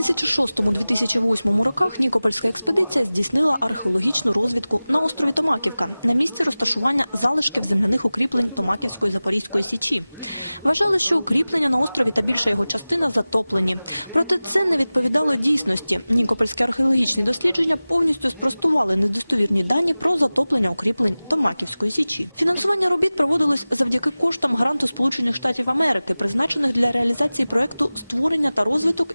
2006-2008 роках Нікопольська експедиція здійснила археологічну розвідку на острові Томаківка на місці розташування залишків земляних укріплень Томаківської Запорізької січі. Вважали, що укріплення на острові та більша його частина затоплені. Проте це не відповідало дійсності. Нікопольські археологічні дослідження повністю спростували недостовірні дані про затоплення укріплень Томаківської січі. Фінансування робіт проводилось завдяки коштам гранту Сполучених Штатів Америки, призначених для реалізації проекту створення та розвиток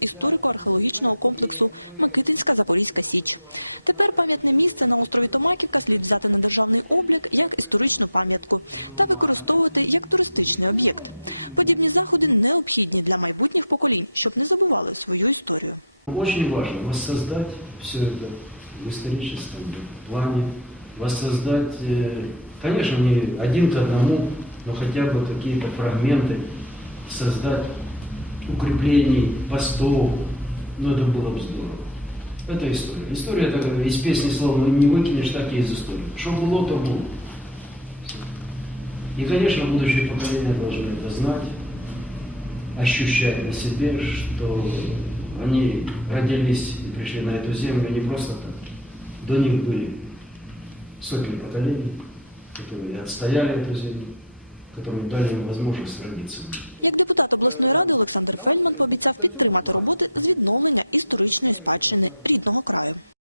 історико-археологічного комплексу Микитинська Запорізька Січ. Тепер пам'ятне місце на острові Томаківка слід взяти на державний облік як історичну пам'ятку та використовувати як туристичний об'єкт. Подібні заходи необхідні для майбутніх поколінь, щоб не забували свою історію. Очень важно воссоздать все это в историческом плане, воссоздать, э, конечно, не один к одному, но хотя бы какие-то фрагменты создать укреплений, постов, ну это было бы здорово. Это история. История бы из песни слова не выкинешь, так и из истории. Что было, то было. И, конечно, будущие поколения должны это знать, ощущать на себе, что они родились и пришли на эту землю не просто так. До них были сотни поколений, которые отстояли эту землю, которые дали им возможность родиться. Як депутат обласної ради Олександр Фельдман пообіцяв підтримати роботи з відновлення історичної спадщини рідного краю.